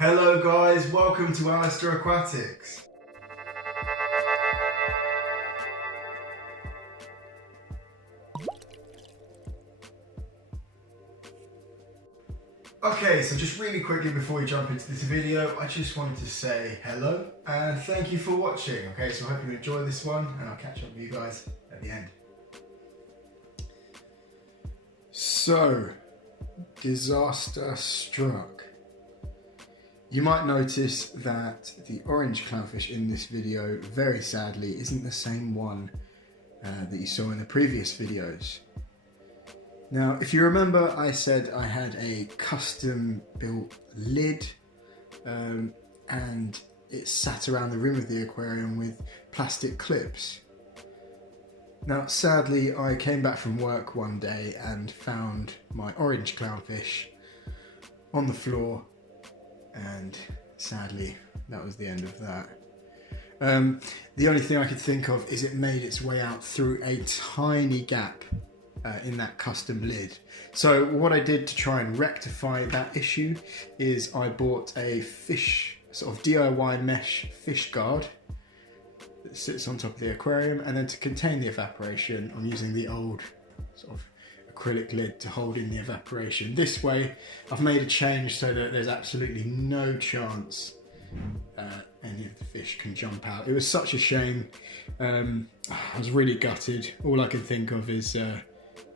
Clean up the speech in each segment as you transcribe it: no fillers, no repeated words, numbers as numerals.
Hello guys, welcome to Alasdair Aquatics. Okay, so just really quickly before we jump into this video, I just wanted to say hello and thank you for watching. Okay, so I hope you enjoy this one and I'll catch up with you guys at the end. So, disaster struck. You might notice that the orange clownfish in this video, very sadly, isn't the same one that you saw in the previous videos. Now, if you remember, I said I had a custom built lid and it sat around the rim of the aquarium with plastic clips. Now, sadly, I came back from work one day and found my orange clownfish on the floor, and sadly, that was the end of that. The only thing I could think of is it made its way out through a tiny gap in that custom lid. So what I did to try and rectify that issue is I bought a fish, sort of DIY mesh fish guard that sits on top of the aquarium, and then to contain the evaporation I'm using the old sort of acrylic lid to hold in the evaporation. This way I've made a change so that there's absolutely no chance any of the fish can jump out. It was such a shame. I was really gutted. All I can think of is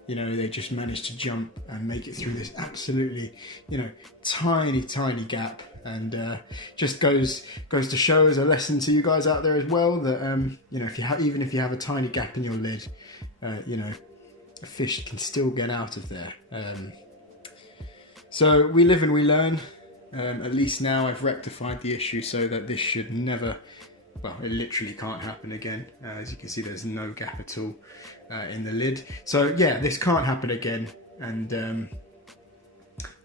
you know, they just managed to jump and make it through this absolutely, you know, tiny gap, and just goes to show as a lesson to you guys out there as well that you know, even if you have a tiny gap in your lid, you know, a fish can still get out of there. So we live and we learn. At least now I've rectified the issue so that this should never, well, it literally can't happen again. As you can see, there's no gap at all in the lid. So yeah, this can't happen again, and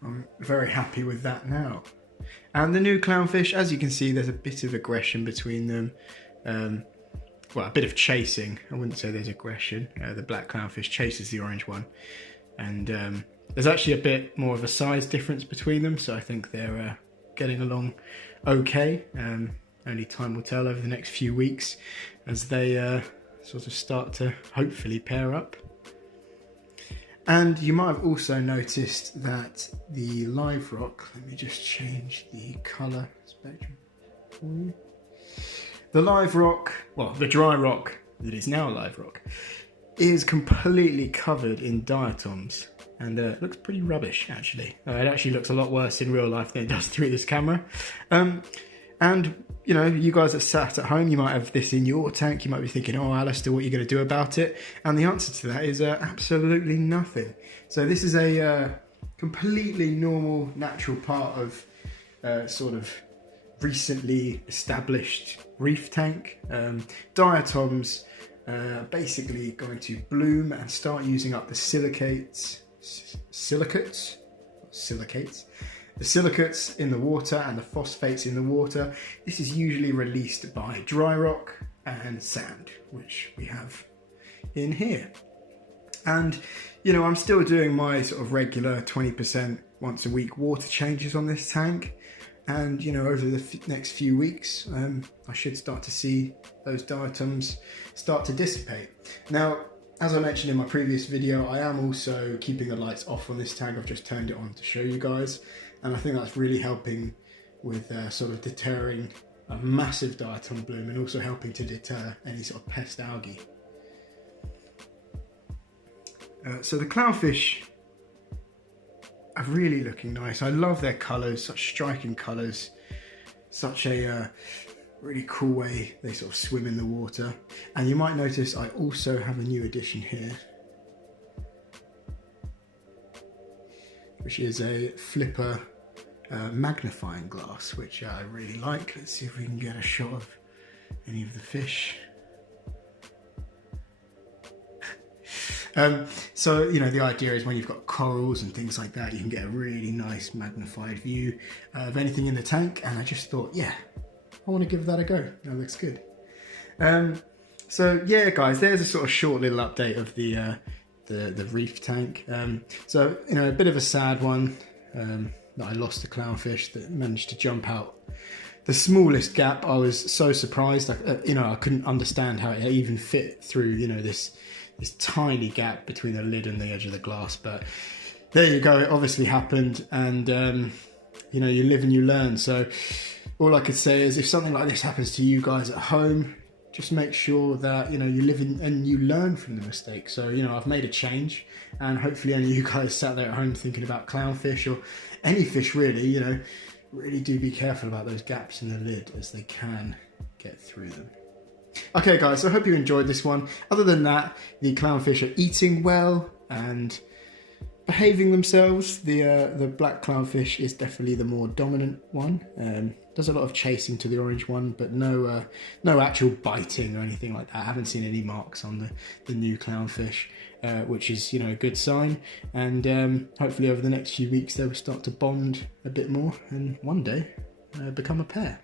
I'm very happy with that now. And the new clownfish, as you can see, there's a bit of aggression between them. Well, a bit of chasing. I wouldn't say there's aggression. The black clownfish chases the orange one, and there's actually a bit more of a size difference between them, so I think they're getting along okay. Only time will tell over the next few weeks as they sort of start to hopefully pair up. And you might have also noticed that the live rock, let me just change the colour spectrum for you. The live rock, well, the dry rock that is now live rock, is completely covered in diatoms, and it looks pretty rubbish actually. It actually looks a lot worse in real life than it does through this camera. And you know, you guys that sat at home, you might have this in your tank. You might be thinking, oh, Alasdair, what are you going to do about it? And the answer to that is absolutely nothing. So this is a completely normal, natural part of sort of recently established reef tank. Diatoms basically going to bloom and start using up the silicates the silicates in the water and the phosphates in the water. This is usually released by dry rock and sand, which we have in here. And you know, I'm still doing my sort of regular 20% once a week water changes on this tank, and you know, over the next few weeks I should start to see those diatoms start to dissipate. Now, as I mentioned in my previous video, I am also keeping the lights off on this tank. I've just turned it on to show you guys, and I think that's really helping with sort of deterring a massive diatom bloom, and also helping to deter any sort of pest algae. So the clownfish are really looking nice. I love their colours, such striking colours, such a really cool way they sort of swim in the water. And you might notice I also have a new addition here, which is a flipper magnifying glass, which I really like. Let's see if we can get a shot of any of the fish. So, you know, the idea is when you've got corals and things like that, you can get a really nice magnified view of anything in the tank. And I just thought, yeah, I want to give that a go. That looks good. So yeah, guys, there's a sort of short little update of the reef tank. So, you know, a bit of a sad one. that I lost the clownfish that managed to jump out the smallest gap. I was so surprised. I couldn't understand how it even fit through, this tiny gap between the lid and the edge of the glass. But there you go. It obviously happened, and you live and you learn. So all I could say is, if something like this happens to you guys at home, just make sure that you live in and you learn from the mistake. So I've made a change, and hopefully any of you guys sat there at home thinking about clownfish or any fish really, really do be careful about those gaps in the lid, as they can get through them. Okay guys, so I hope you enjoyed this one. Other than that, the clownfish are eating well and behaving themselves. The black clownfish is definitely the more dominant one. Does a lot of chasing to the orange one, but no actual biting or anything like that. I haven't seen any marks on the new clownfish, which is a good sign. And hopefully over the next few weeks they will start to bond a bit more, and one day become a pair.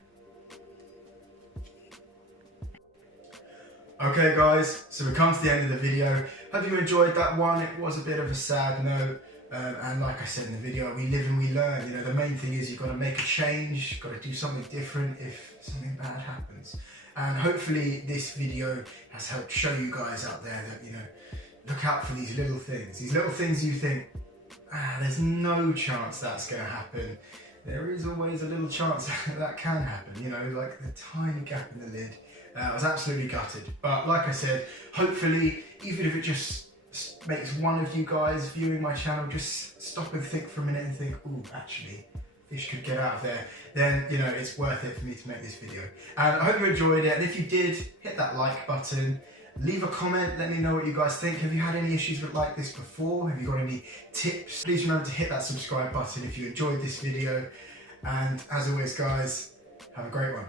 Okay guys, so we've come to the end of the video. Hope you enjoyed that one. It was a bit of a sad note, and like I said in the video, we live and we learn. The main thing is you've got to make a change, you've got to do something different if something bad happens. And hopefully this video has helped show you guys out there that look out for these little things. These little things you think, there's no chance that's going to happen. There is always a little chance that can happen, like the tiny gap in the lid. I was absolutely gutted, but like I said, hopefully, even if it just makes one of you guys viewing my channel just stop and think for a minute and think, ooh, actually, fish could get out of there, then, it's worth it for me to make this video. And I hope you enjoyed it, and if you did, hit that like button, leave a comment, let me know what you guys think. Have you had any issues with like this before? Have you got any tips? Please remember to hit that subscribe button if you enjoyed this video, and as always guys, have a great one.